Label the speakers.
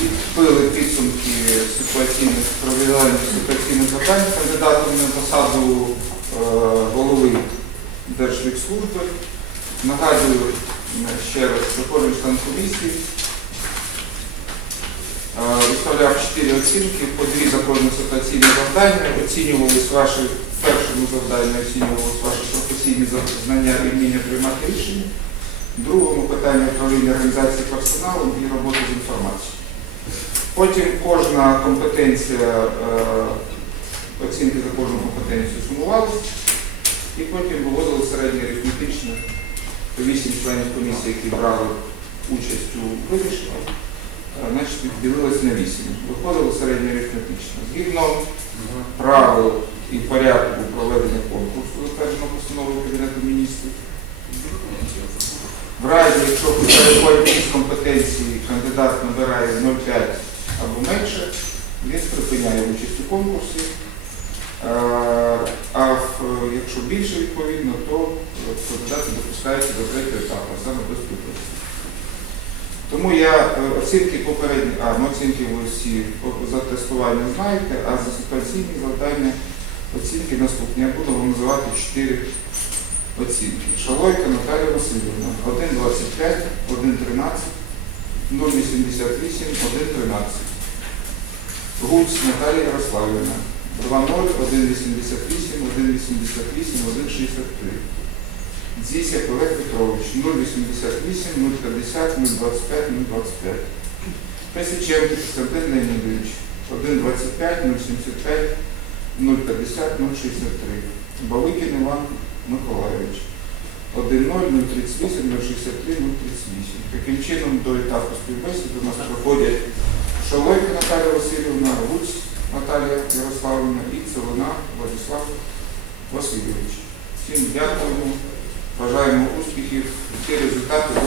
Speaker 1: підбили підсумки ситуаційних проведення ситуаційних завдань кандидатом на посаду е, голови Держлікслужби. Нагадую е, ще раз, що кожен член комісії е, виставляв чотири оцінки, по дві за кожне ситуаційне завдання, оцінювались ваші в першому завданні оцінювалися ваші професійні знання і вміння приймати рішення. Другому питанні управління організації персоналу і роботи з інформацією. Потім кожна компетенція, е, оцінки за кожну компетенцію сумувалися, і потім виводили середнє вісім членів комісії, які брали участь у вирішенні, е, значить відділилось на вісім. Виходило середнє арифметично. Згідно правил і порядку проведення конкурсу, затверджено постановою Кабінету міністрів. В разі, якщо з компетенції кандидат набирає 0,5 або менше, припиняє участь у конкурсі. Е, А якщо більше відповідно, то кандидати допускаються до третього етапу, саме до співпраці. Тому я е, оцінки попередні, а ну, оцінки ви всі за тестування знаєте, а за ситуаційні завдання оцінки наступні. Я буду вам називати чотири оцінки. Шалойка Наталія Васильівна 1,25, 1,13, 0,88, 1,13. Гуць Наталія Ярославівна 2,0, 1,88, 1,88, 1,63. Зісяк Олег Петрович 0,88, 0,50, 0,25, 0,25. Песиченко Константин Леонідович 1,25, 0,75, 0,50, 0,63. Баликін Іван Миколайович 1,0, 038, 063, 038. Таким чином до етапу співбесіди у нас проходять Шолойка Наталія Ярославівна і вона Владислав Васильович. Всім дякуємо, бажаємо успіхів. всі результати